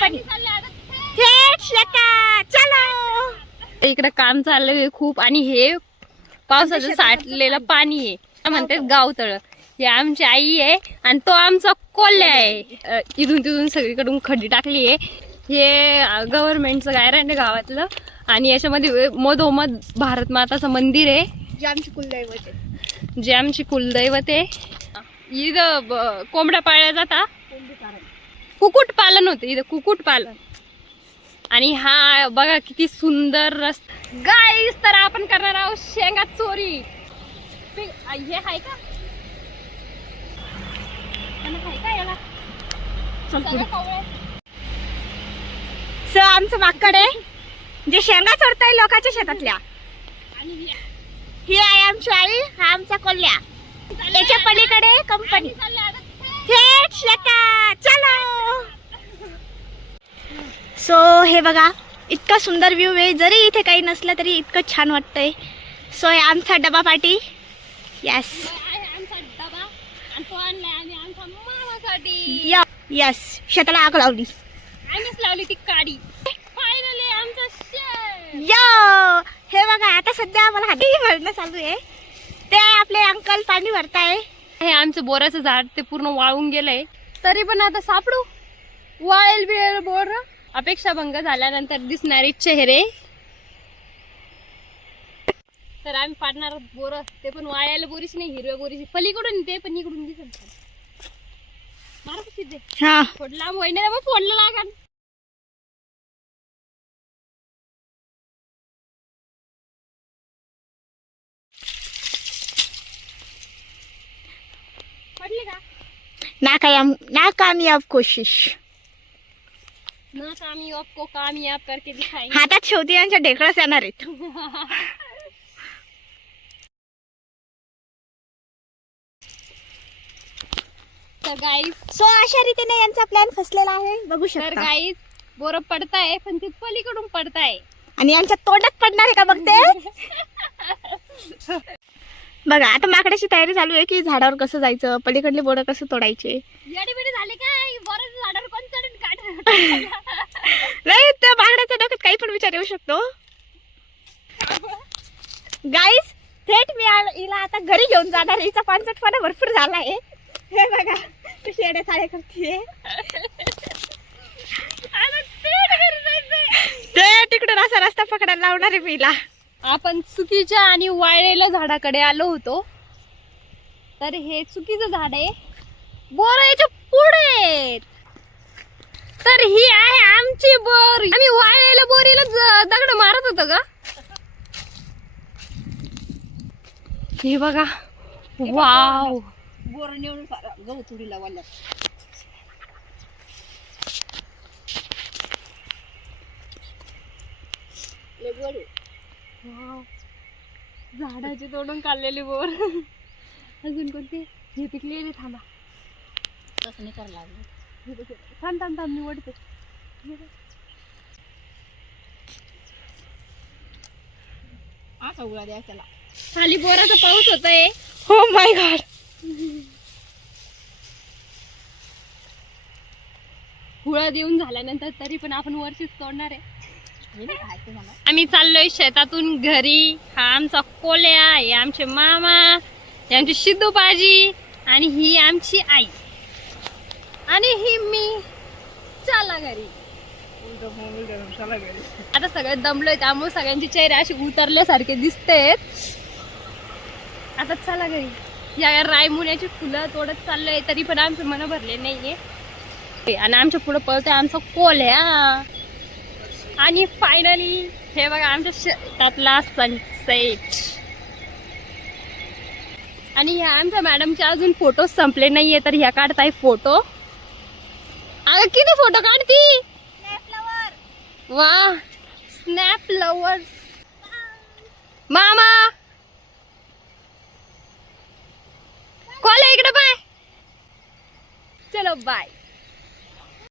Company थेट शेतात. चलो. इकडे काम चाललंय खूप आणि हे पावसाचं साठलेलं पाणी आहे, म्हणतात गावतळ. हे आमची आई आहे आणि तो आमचा कोल्हा आहे. इथून तिथून सगळीकडून खड्डी टाकली आहे. हे गव्हर्नमेंटचं गायरान आहे गावातलं आणि याच्यामध्ये मधोमध भारत माताचं मंदिर आहे जे आमची कुलदैवत आहे. जे आमची कुलदैवत आहे. इथं कोंबड्या पाळल्या जाता, कुक्कुट पालन होतं इथं, कुक्कुट पालन. आणि हा बघा किती सुंदर रस्ता. गाईस, तर आपण करणार आहोत शेंगा चोरी. हे आहे का याला? सो आमचं माकड आहे जे शेंगा चोरताय लोकांच्या शेतातल्या. आणि ही आहे आमची आई, हा आमचा कोल्हा. त्याच्या पलीकडे कंपनी थेट शेतात. चलो. सो हे बघा, इतका सुंदर व्ह्यू आहे. जरी इथे काही नसलं तरी इतकं छान वाटतंय. सो हे आमचा डबा पार्टी. यस आमचा डबा आणि तो आणलाय आम्ही आमच्या मामासाठी. यस, शेताला आग लावली. आम्हीच लावली ती काडी. फायनली आमचा शेत. यो, हे बघा, आता सध्या आम्हाला हाती भरणं चालू आहे. ते आपले अंकल पाणी भरताय. हे आमचं बोराचं झाड ते पूर्ण वाळून गेलंय, तरी पण आता सापडू वाळेल बिळेल बोर. अपेक्षाभंग झाल्यानंतर दिसणारे चेहरे. तर आम्ही पाडणार बोर, ते पण वाळ्याला बोरीच नाही, हिरव्या बोरीची. पलीकडून ते पण इकडून दिसत मारा कशी हा, फोडला मोहिने मग फोडला लागल. पडले का? नाकामयाब कोशिश. नाकामयाब को कामयाब करके दिखाएंगे. हातात शेवटी यांच्या ढेकळच येणार आहेत. तर गाईज, सो अशा रीतीने यांचा प्लॅन फसलेला आहे, बघू तर शकता. गाईज बोर पडताय पण ते पलीकडून पडताय. आणि यांच्या तोंडात पडणार आहे का बघते. बघा, आता माकडाची तयारी चालू आहे की झाडावर कसं जायचं, पलीकडले बोरं कसं तोडायचे. येडीबिडी झाले काय? बोराच्या झाडावर कोण चढून काढ. नाही, त्या माकडाच्या डोक्यात काही पण विचार येऊ शकतो. गाईज, थेट मी हिला आता घरी घेऊन जाणार. हिचा पानसटपणा भरपूर झाला आहे. हे बघा, कशी येडे चाळे करते. ते तिकडून असा रस्ता पकडायला लावणार आहे मीला. आपण चुकीच्या आणि वाळलेल्या झाडाकडे आलो होतो. तर हे चुकीचं झाड आहे, बोर याच्या पुढे. तर ही आहे आमची बोर. आम्ही वाळलेल्या बोरीला दगड मारत होतो का. हे बघा, वाव. बोर नेऊन गहू तुडीला वाला. झाडाची तोडून काढलेली बोर. अजून कोणते हे पिकलेले. थांबा, तसं नाही करायला लागलं. थांब थांब थांब, निवडते. असा उघडा द्या त्याला. खाली बोराचा पाऊस होतोय. हो माय गॉड. हुळा देऊन झाल्यानंतर तरी पण आपण वरचीच तोडणार आहे. आम्ही चाललोय शेतातून घरी. हा आमचा कोल्या, हे आमचे मामा, हे आमची सिद्धू पाजी आणि ही आमची आई आणि ही मी. चला घरी. आता सगळे दमलोय त्यामुळे सगळ्यांचे चेहरे असे उतरल्यासारखे दिसतेत. आता चला घरी. या रायमुन्याची फुलं तोडत चाललोय तरी पण आमचे मन भरले नाहीये. आणि आमच्या पुढे पळतोय आमचा कोल्या. आणि फायनली हे बघा आमच्या शेतातला सनसेट. आणि ह्या आमच्या मॅडमचे अजून फोटो संपले नाहीये तर ह्या काढताय फोटो. अगं किती फोटो काढती. वा, स्नॅप लवर्स. मामा कॉल इकडे. बाय. चलो बाय.